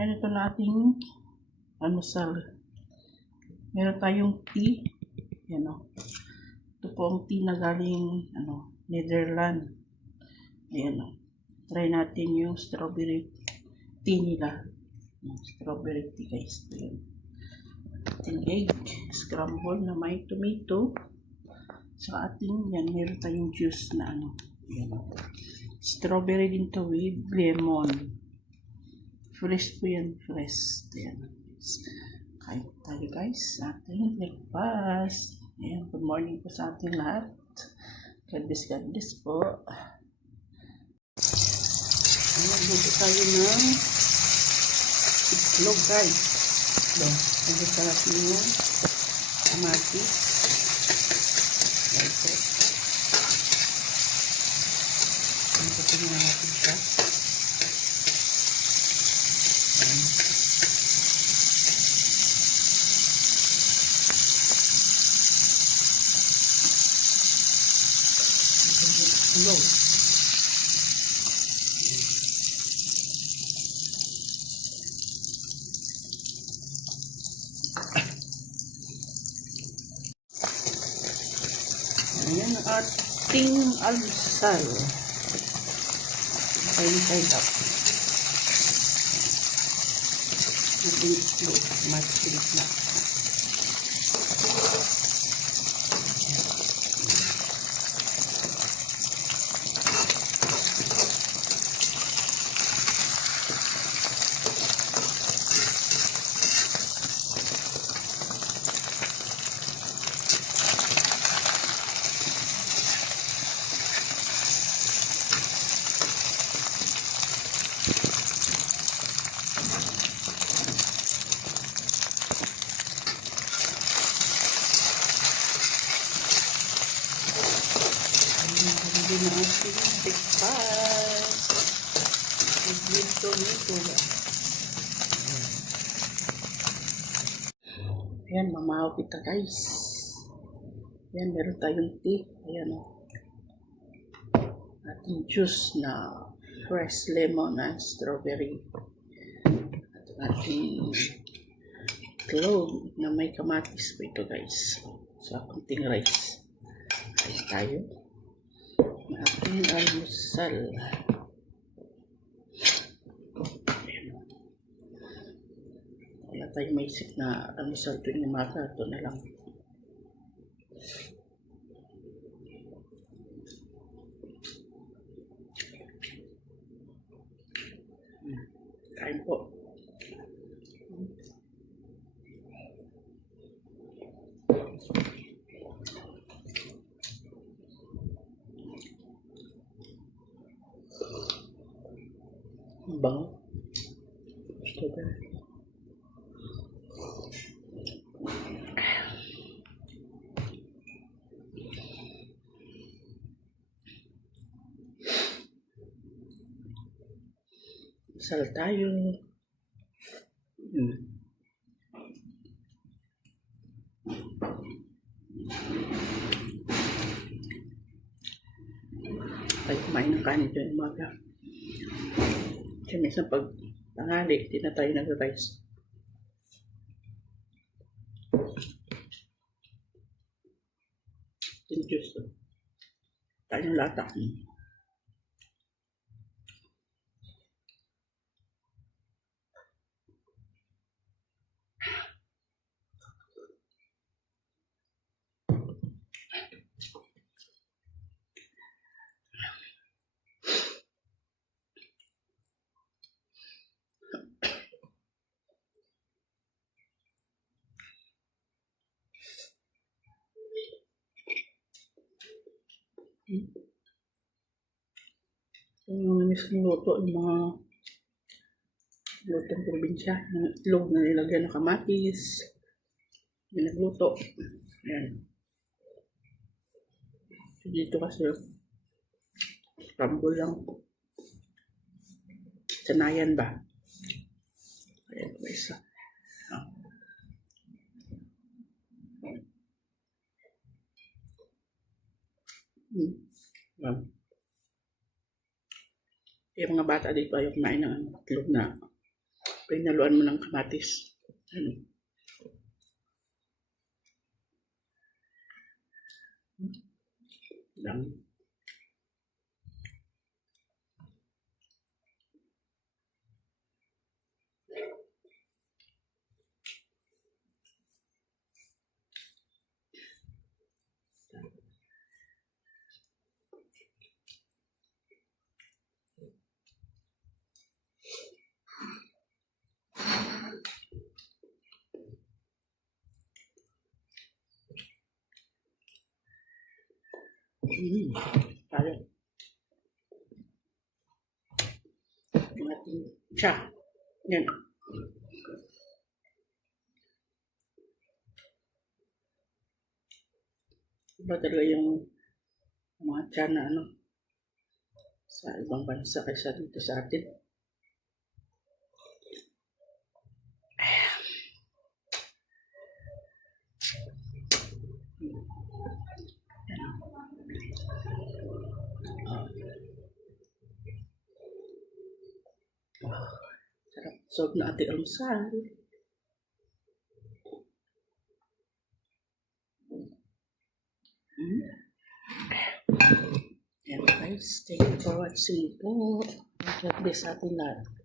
Yan ito na ating almusal. Meron tayong tea. Yan o. Ito po ang tea na galing ano, Netherlands. Ayan o. Try natin yung strawberry tea nila. Strawberry tea guys. Ayan. Ating egg. Scramble na may tomato. Sa ating yan, meron tayong juice na ano. Ayan o. Strawberry din to with lemon. Fresh po yan, fresh. Ayan. Kain tayo guys sa ating breakfast. Ayan, good morning po sa ating lahat. God bless, God bless po. Ayan, luto tayo ng itlog guys. Itlog. Sa natin yung kamatis. Ayan po. Ayan po tingnan natin siya. Ayan. Itlog. Ayan ang ating almusal. Ayan side up. Matilig na. Breakfast. Dito nito ba? Ayan, mamahaw kita guys. Ayan, meron tayong tea. Ayan o. Ating juice na fresh lemon and strawberry. At ating clove na may kamatis po ito guys. Sa kunting rice. Kain tayo. Ang ating almusal. Wala tayong maisip na almusal tuwing umaga. Ito na lang. Hmm. Kain po. Ang bango. Ko. Sal tayo. Hmm. Tayo kumain ng kanin dyan umaga. Kasi minsan pag tanghali, di na tayo nag-rice. Yung juice. oh. Tayong latak. Yung mga mismong luto, yung mga lutong probinsya, ng itlog na nilagyan ng kamatis, yung nagluto. Yan. Dito kasi, crumble lang. Sanayan ba? Ayan, may isa. Ah. Hmm. Yung mga bata dito ayaw kumain ng ano, itlog na Pinaluan mo ng kamatis. Ano? Lang. Mm. Kaya. Ating cha. Yan. Iba talaga yung mga cha na ano sa ibang bansa kaysa dito sa atin. Sarap. Na ating almusal. Mm. Yan guys, thank you for watching po. God bless ating lahat.